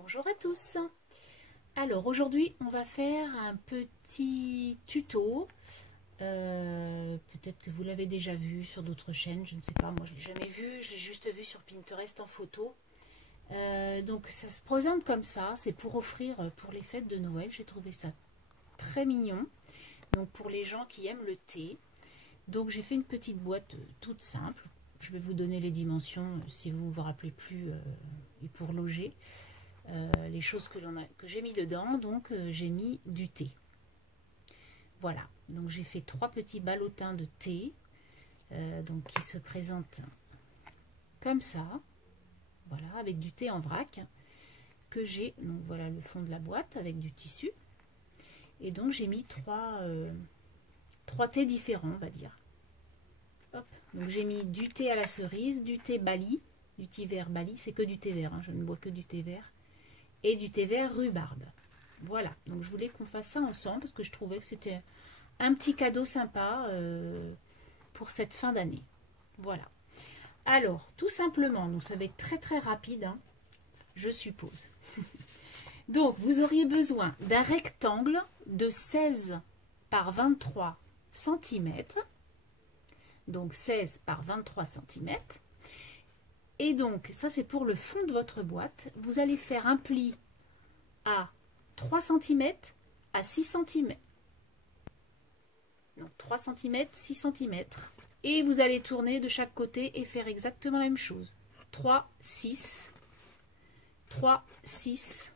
Bonjour à tous. Alors aujourd'hui on va faire un petit tuto. Peut-être que vous l'avez déjà vu sur d'autres chaînes, je ne sais pas, moi je ne l'ai jamais vu, je l'ai juste vu sur Pinterest en photo. Donc ça se présente comme ça, c'est pour offrir pour les fêtes de Noël, j'ai trouvé ça très mignon. Donc pour les gens qui aiment le thé. Donc j'ai fait une petite boîte toute simple, je vais vous donner les dimensions si vous ne vous rappelez plus et pour loger. Les choses que j'ai mis dedans, donc j'ai mis du thé. Voilà, donc j'ai fait 3 petits ballotins de thé, donc qui se présentent comme ça, voilà, avec du thé en vrac que j'ai. Donc voilà le fond de la boîte avec du tissu, et donc j'ai mis trois thés différents, on va dire. Hop, donc j'ai mis du thé à la cerise, du thé Bali, du thé vert Bali, c'est que du thé vert, hein, je ne bois que du thé vert, et du thé vert rhubarbe. Voilà, donc je voulais qu'on fasse ça ensemble parce que je trouvais que c'était un petit cadeau sympa pour cette fin d'année. Voilà. Alors, tout simplement, donc ça va être très très rapide, hein, je suppose. Donc, vous auriez besoin d'un rectangle de 16 par 23 cm. Donc 16 par 23 cm. Et donc, ça c'est pour le fond de votre boîte. Vous allez faire un pli à 3 cm à 6 cm. Donc 3 cm, 6 cm. Et vous allez tourner de chaque côté et faire exactement la même chose. 3, 6, 3, 6,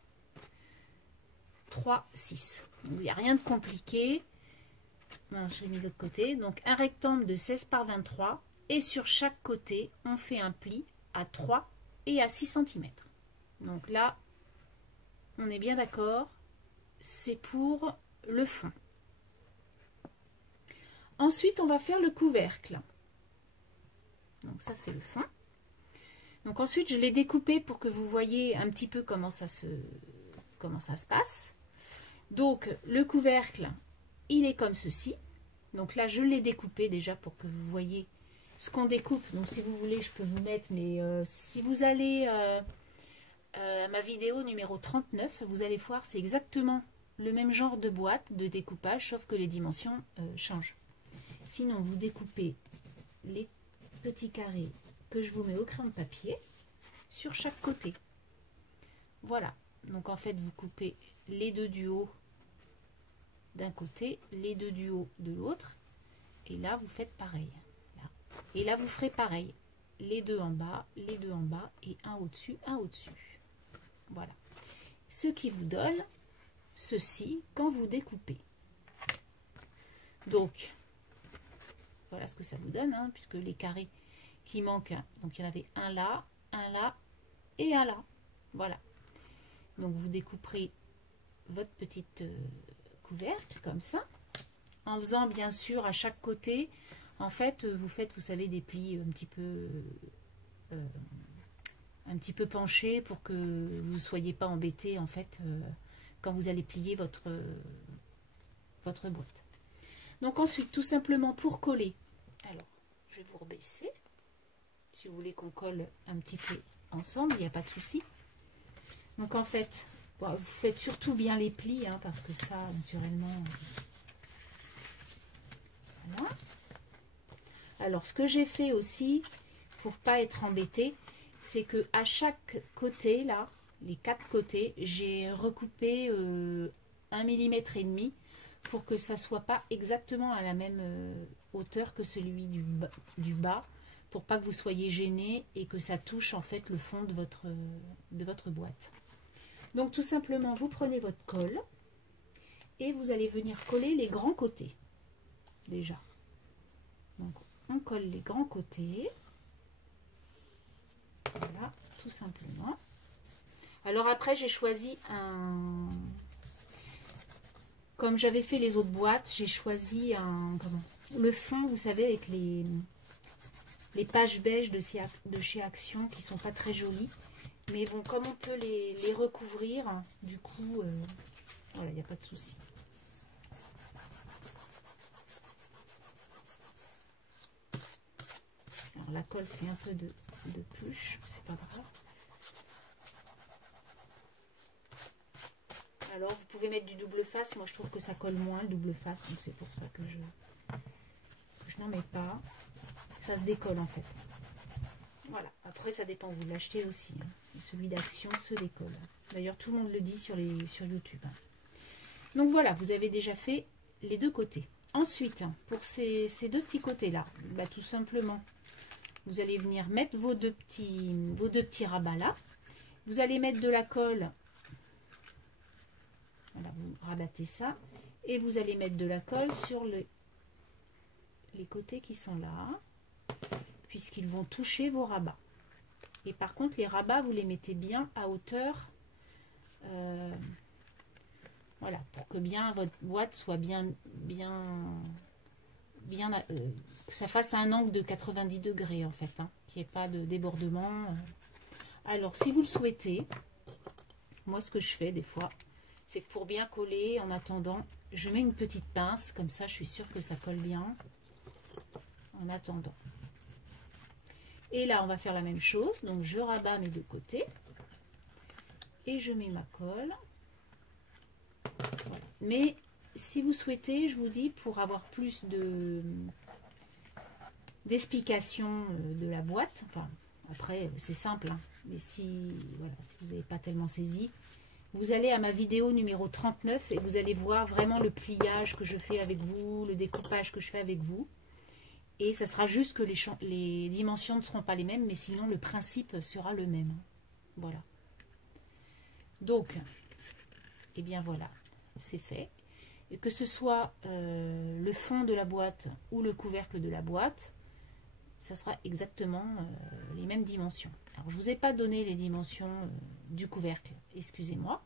3, 6. Donc, il n'y a rien de compliqué. Je l'ai mis de l'autre côté. Donc un rectangle de 16 par 23. Et sur chaque côté, on fait un pli à 3 et à 6 cm. Donc là, on est bien d'accord, c'est pour le fond. Ensuite, on va faire le couvercle. Donc ça, c'est le fond. Donc ensuite, je l'ai découpé pour que vous voyez un petit peu comment ça se passe. Donc le couvercle, il est comme ceci. Donc là, je l'ai découpé déjà pour que vous voyez ce qu'on découpe. Donc si vous voulez, je peux vous mettre, mais si vous allez à ma vidéo numéro 39, vous allez voir, c'est exactement le même genre de boîte de découpage, sauf que les dimensions changent. Sinon, vous découpez les petits carrés que je vous mets au crayon de papier sur chaque côté. Voilà. Donc en fait, vous coupez les deux du haut d'un côté, les deux du haut de l'autre, et là vous faites pareil. Là. Et là vous ferez pareil. Les deux en bas et un au-dessus, un au-dessus. Voilà. Ce qui vous donne ceci quand vous découpez. Donc, voilà ce que ça vous donne, hein, puisque les carrés qui manquent, donc il y en avait un là et un là. Voilà. Donc vous découperez votre petite couvercle comme ça, en faisant bien sûr à chaque côté, en fait, vous faites, vous savez, des plis un petit peu penchés pour que vous ne soyez pas embêté en fait quand vous allez plier votre boîte. Donc ensuite, tout simplement pour coller, alors je vais vous rebaisser, si vous voulez qu'on colle un petit peu ensemble, il n'y a pas de souci. Donc en fait, bon, vous faites surtout bien les plis, hein, parce que ça, naturellement, voilà. Alors ce que j'ai fait aussi, pour pas être embêté, c'est que à chaque côté, là, les 4 côtés, j'ai recoupé 1,5 mm pour que ça soit pas exactement à la même hauteur que celui du bas, pour pas que vous soyez gêné et que ça touche en fait le fond de votre boîte. Donc tout simplement, vous prenez votre colle et vous allez venir coller les grands côtés déjà. Donc on colle les grands côtés. Voilà, tout simplement. Alors après, j'ai choisi un... Comme j'avais fait les autres boîtes, j'ai choisi le fond, vous savez, avec les pages beige de chez Action qui sont pas très jolies. Mais bon, comme on peut les recouvrir, du coup, voilà, il n'y a pas de souci. Alors la colle fait un peu de pluche, c'est pas grave. Alors, vous pouvez mettre du double face. Moi, je trouve que ça colle moins, le double face. Donc, c'est pour ça que je n'en mets pas. Ça se décolle, en fait. Voilà. Après, ça dépend. Vous l'achetez aussi. Hein. Celui d'Action se décolle. D'ailleurs, tout le monde le dit sur YouTube. Hein. Donc, voilà. Vous avez déjà fait les deux côtés. Ensuite, pour ces deux petits côtés-là, bah, tout simplement, vous allez venir mettre vos deux petits rabats là. Vous allez mettre de la colle. Voilà, vous rabattez ça. Et vous allez mettre de la colle sur les côtés qui sont là. Puisqu'ils vont toucher vos rabats. Et par contre, les rabats, vous les mettez bien à hauteur. Voilà, pour que bien votre boîte soit bien que ça fasse un angle de 90 degrés en fait, hein, qu'il n'y ait pas de débordement. Alors, si vous le souhaitez, moi ce que je fais des fois, c'est que pour bien coller, en attendant, je mets une petite pince, comme ça je suis sûre que ça colle bien, en attendant. Et là, on va faire la même chose, donc je rabats mes deux côtés, et je mets ma colle. Voilà. Mais si vous souhaitez, je vous dis, pour avoir plus d'explications de la boîte, enfin après c'est simple, hein, mais si vous n'avez pas tellement saisi, vous allez à ma vidéo numéro 39 et vous allez voir vraiment le pliage que je fais avec vous, le découpage que je fais avec vous. Et ça sera juste que les dimensions ne seront pas les mêmes, mais sinon le principe sera le même. Voilà. Donc, et bien voilà, c'est fait. Et que ce soit le fond de la boîte ou le couvercle de la boîte, ça sera exactement les mêmes dimensions. Alors, je ne vous ai pas donné les dimensions du couvercle, excusez-moi.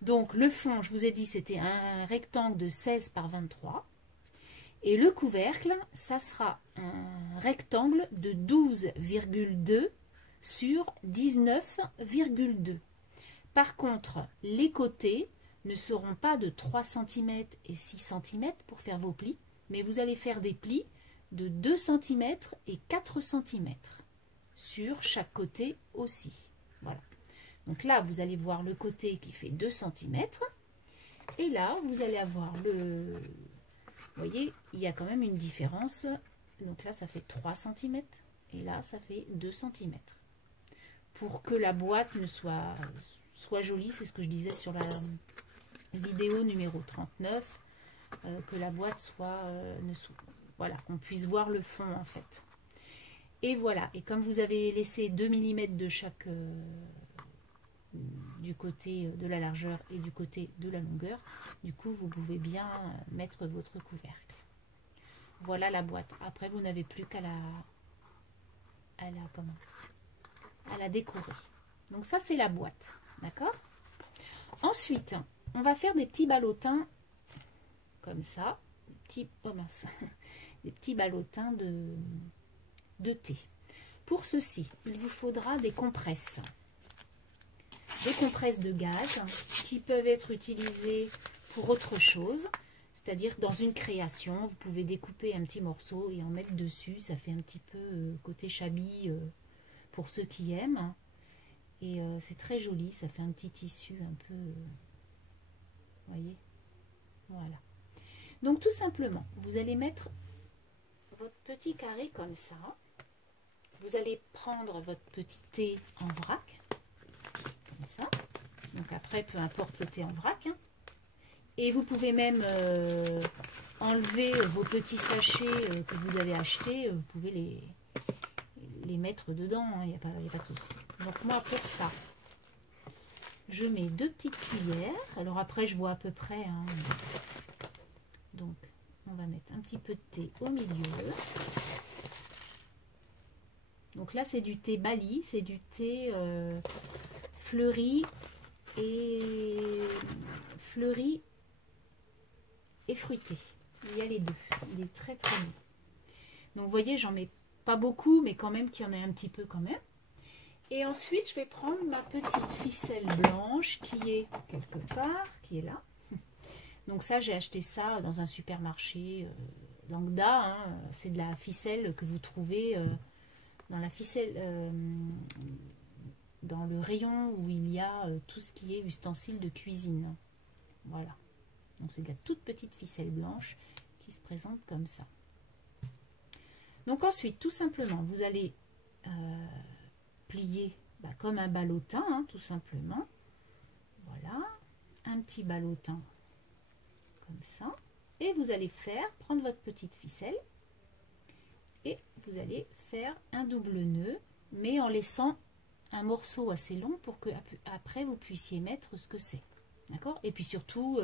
Donc, le fond, je vous ai dit, c'était un rectangle de 16 par 23. Et le couvercle, ça sera un rectangle de 12,2 sur 19,2. Par contre, les côtés ne seront pas de 3 cm et 6 cm pour faire vos plis, mais vous allez faire des plis de 2 cm et 4 cm sur chaque côté aussi. Voilà. Donc là, vous allez voir le côté qui fait 2 cm. Et là, vous allez avoir le... Vous voyez, il y a quand même une différence. Donc là, ça fait 3 cm. Et là, ça fait 2 cm. Pour que la boîte ne soit jolie, c'est ce que je disais sur la vidéo numéro 39. Que la boîte soit... voilà, qu'on puisse voir le fond en fait. Et voilà. Et comme vous avez laissé 2 mm de chaque... du côté de la largeur et du côté de la longueur, du coup vous pouvez bien mettre votre couvercle. Voilà la boîte. Après vous n'avez plus qu'à la décorer. Donc ça c'est la boîte, d'accord. Ensuite on va faire des petits ballotins comme ça, des petits ballotins de thé. Pour ceci il vous faudra des compresses de gaz qui peuvent être utilisées pour autre chose, c'est-à-dire dans une création, vous pouvez découper un petit morceau et en mettre dessus, ça fait un petit peu côté shabby pour ceux qui aiment, et c'est très joli, ça fait un petit tissu un peu, voyez, voilà. Donc tout simplement, vous allez mettre votre petit carré comme ça, vous allez prendre votre petit thé en vrac, ça. Donc après, peu importe le thé en vrac. Hein. Et vous pouvez même enlever vos petits sachets que vous avez achetés. Vous pouvez les mettre dedans. Il n'y a pas de souci. Donc moi, pour ça, je mets 2 petites cuillères. Alors après, je vois à peu près. Hein. Donc, on va mettre un petit peu de thé au milieu. Donc là, c'est du thé Bali. C'est du thé... fleuri et fruité. Il y a les deux. Il est très très bon. Donc vous voyez, j'en mets pas beaucoup, mais quand même qu'il y en ait un petit peu quand même. Et ensuite, je vais prendre ma petite ficelle blanche qui est quelque part, qui est là. Donc ça, j'ai acheté ça dans un supermarché lambda. Hein. C'est de la ficelle que vous trouvez dans la ficelle... dans le rayon où il y a tout ce qui est ustensiles de cuisine. Voilà. Donc c'est de la toute petite ficelle blanche qui se présente comme ça. Donc ensuite, tout simplement, vous allez plier comme un ballotin, hein, tout simplement. Voilà, un petit ballotin comme ça. Et vous allez prendre votre petite ficelle et vous allez faire un double nœud, mais en laissant un morceau assez long pour que après vous puissiez mettre ce que c'est. D'accord? Et puis surtout,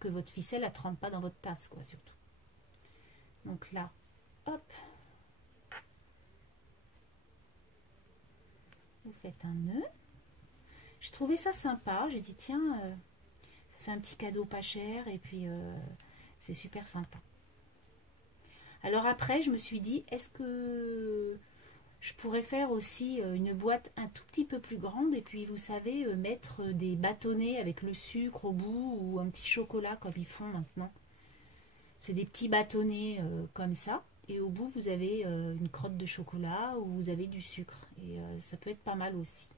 que votre ficelle ne trempe pas dans votre tasse, quoi, surtout. Donc là, hop, vous faites un nœud. Je trouvais ça sympa, j'ai dit tiens, ça fait un petit cadeau pas cher et puis c'est super sympa. Alors après, je me suis dit, est-ce que je pourrais faire aussi une boîte un tout petit peu plus grande et puis vous savez, mettre des bâtonnets avec le sucre au bout ou un petit chocolat comme ils font maintenant. C'est des petits bâtonnets comme ça et au bout vous avez une crotte de chocolat ou vous avez du sucre et ça peut être pas mal aussi.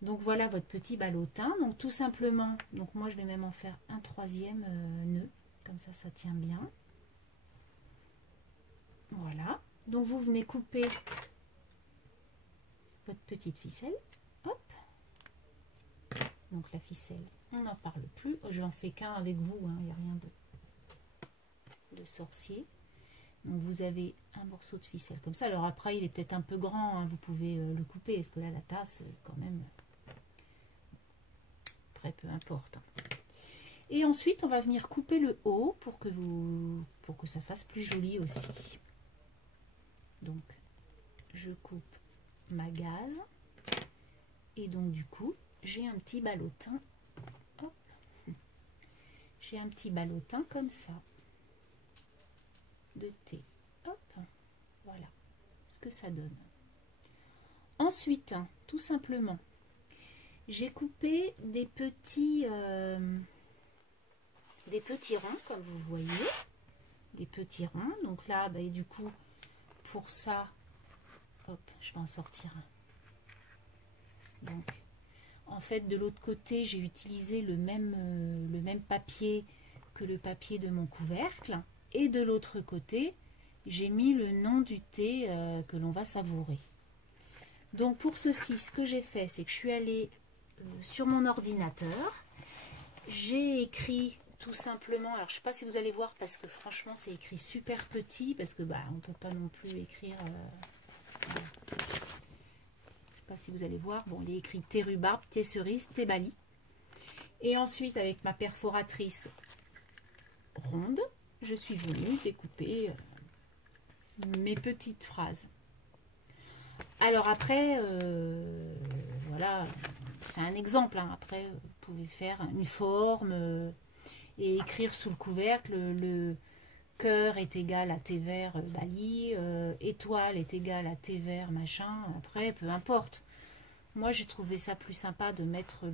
Donc voilà votre petit ballotin. Donc tout simplement, donc moi je vais même en faire un troisième nœud, comme ça ça tient bien. Voilà. Donc vous venez couper votre petite ficelle. Hop. Donc la ficelle, on n'en parle plus. Je n'en fais qu'un avec vous, hein. Il n'y a rien de sorcier. Donc vous avez un morceau de ficelle comme ça. Alors après il est peut-être un peu grand, hein. Vous pouvez le couper. Est-ce que là la tasse quand même... Après, peu importe. Et ensuite, on va venir couper le haut pour que ça fasse plus joli aussi. Donc, je coupe ma gaze. Et donc, du coup, j'ai un petit ballotin. Hop. J'ai un petit ballotin comme ça. De thé. Hop. Voilà ce que ça donne. Ensuite, tout simplement, j'ai coupé des petits ronds, comme vous voyez. Des petits ronds. Donc là, du coup, pour ça, hop, je vais en sortir un. Donc, en fait, de l'autre côté, j'ai utilisé le même papier que le papier de mon couvercle. Et de l'autre côté, j'ai mis le nom du thé que l'on va savourer. Donc, pour ceci, ce que j'ai fait, c'est que je suis allée sur mon ordinateur, j'ai écrit tout simplement, alors je sais pas si vous allez voir parce que franchement c'est écrit super petit parce que on peut pas non plus écrire, je sais pas si vous allez voir, bon il est écrit thé rhubarbe, thé cerise, thé bali et ensuite avec ma perforatrice ronde, je suis venue découper mes petites phrases. Alors après, voilà, c'est un exemple. Hein. Après, vous pouvez faire une forme et écrire sous le couvercle le cœur est égal à thé vert Bali, étoile est égal à thé vert machin. Après, peu importe. Moi, j'ai trouvé ça plus sympa de mettre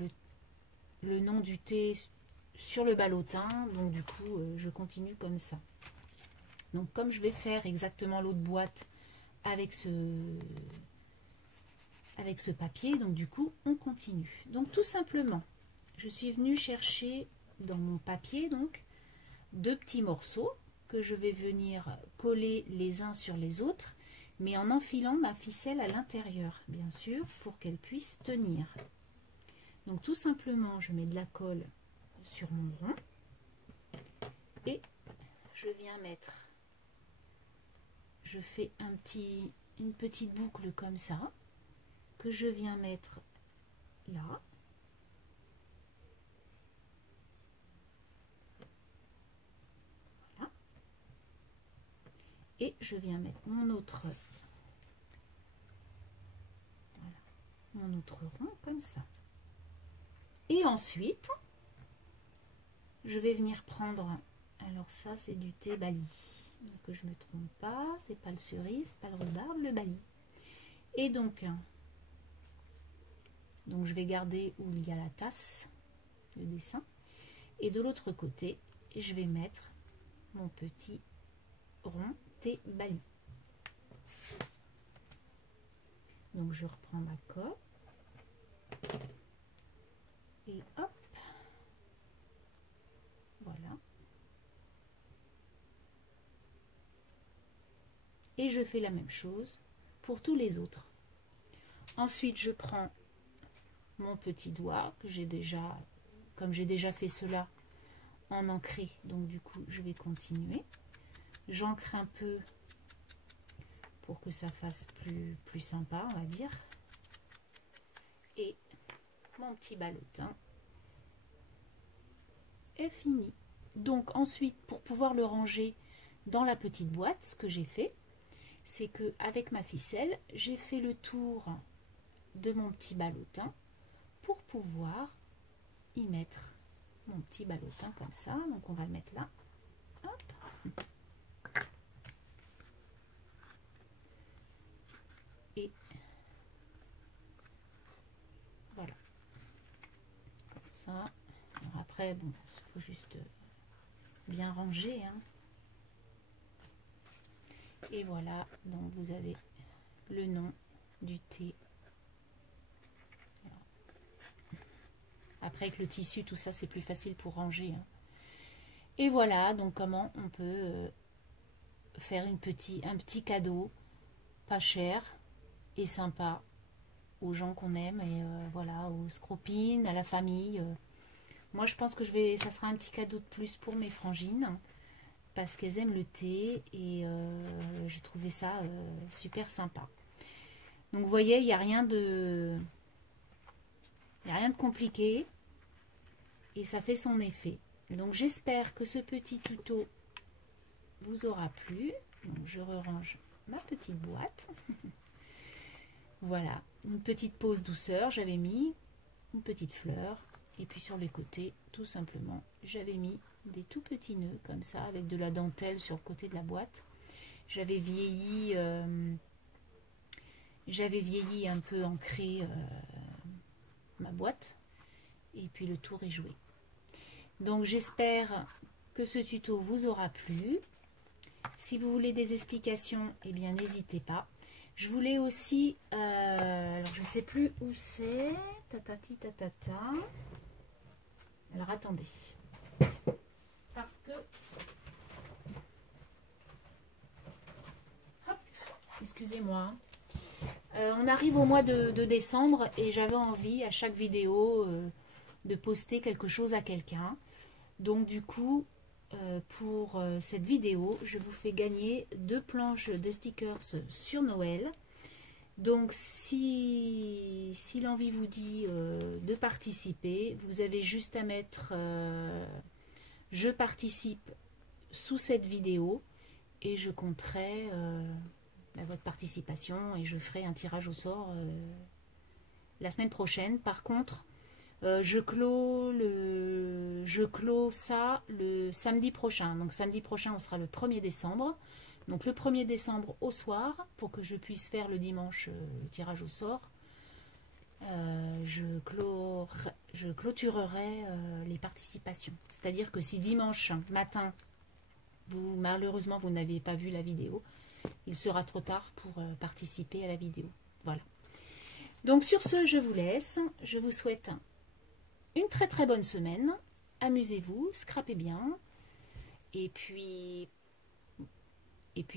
le nom du thé sur le ballotin. Donc, du coup, je continue comme ça. Donc, comme je vais faire exactement l'autre boîte avec ce papier, donc du coup on continue. Donc tout simplement, je suis venue chercher dans mon papier donc deux petits morceaux que je vais venir coller les uns sur les autres, mais en enfilant ma ficelle à l'intérieur, bien sûr, pour qu'elle puisse tenir. Donc tout simplement, je mets de la colle sur mon rond et je viens mettre, je fais une petite boucle comme ça, que je viens mettre là. Voilà. Et je viens mettre mon autre rond comme ça. Et ensuite, je vais venir prendre, alors ça c'est du thé Bali. Donc que je me trompe pas, c'est pas le cerise, pas le rhubarbe, le Bali. Et donc je vais garder où il y a la tasse, le dessin. Et de l'autre côté, je vais mettre mon petit rond thé Bali. Donc je reprends ma colle. Et hop, Voilà. Et je fais la même chose pour tous les autres. Ensuite, je prends mon petit doigt que j'ai déjà, comme j'ai déjà fait cela en ancré, donc du coup je vais continuer. J'ancre un peu pour que ça fasse plus sympa, on va dire. Et mon petit ballotin est fini. Donc ensuite, pour pouvoir le ranger dans la petite boîte, ce que j'ai fait, c'est que avec ma ficelle, j'ai fait le tour de mon petit ballotin pour pouvoir y mettre mon petit ballotin comme ça. Donc on va le mettre là. Hop. Et voilà. Comme ça. Alors après, bon, il faut juste bien ranger, hein. Et voilà, donc vous avez le nom du thé. Après, avec le tissu, tout ça, c'est plus facile pour ranger, hein. Et voilà, donc comment on peut faire un petit cadeau, pas cher et sympa, aux gens qu'on aime, et voilà, aux scropines, à la famille. Moi, je pense que ça sera un petit cadeau de plus pour mes frangines, parce qu'elles aiment le thé, et j'ai trouvé ça super sympa. Donc vous voyez, il n'y a rien de compliqué, et ça fait son effet. Donc j'espère que ce petit tuto vous aura plu. Donc je range ma petite boîte. Voilà, une petite pause douceur, j'avais mis une petite fleur, et puis sur les côtés, tout simplement, j'avais mis des tout petits nœuds comme ça, avec de la dentelle sur le côté de la boîte. J'avais vieilli un peu ancré ma boîte, et puis le tour est joué. Donc j'espère que ce tuto vous aura plu. Si vous voulez des explications, eh bien n'hésitez pas. Je voulais aussi, alors je sais plus où c'est, tatati tatata. Alors attendez, parce que, hop, excusez-moi, on arrive au mois de décembre, et j'avais envie à chaque vidéo de poster quelque chose à quelqu'un. Donc du coup, pour cette vidéo, je vous fais gagner 2 planches de stickers sur Noël. Donc si l'envie vous dit de participer, vous avez juste à mettre je participe sous cette vidéo, et je compterai votre participation, et je ferai un tirage au sort la semaine prochaine. Par contre, je clôt ça le samedi prochain. Donc samedi prochain, on sera le 1er décembre. Donc le 1er décembre au soir, pour que je puisse faire le dimanche le tirage au sort, je clôturerai les participations. C'est-à-dire que si dimanche matin, malheureusement vous n'avez pas vu la vidéo, il sera trop tard pour participer à la vidéo. Voilà. Donc sur ce, je vous laisse. Je vous souhaite une très très bonne semaine. Amusez-vous, scrapez bien. Et puis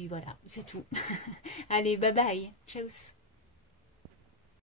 voilà, c'est tout. Allez, bye bye. Ciao.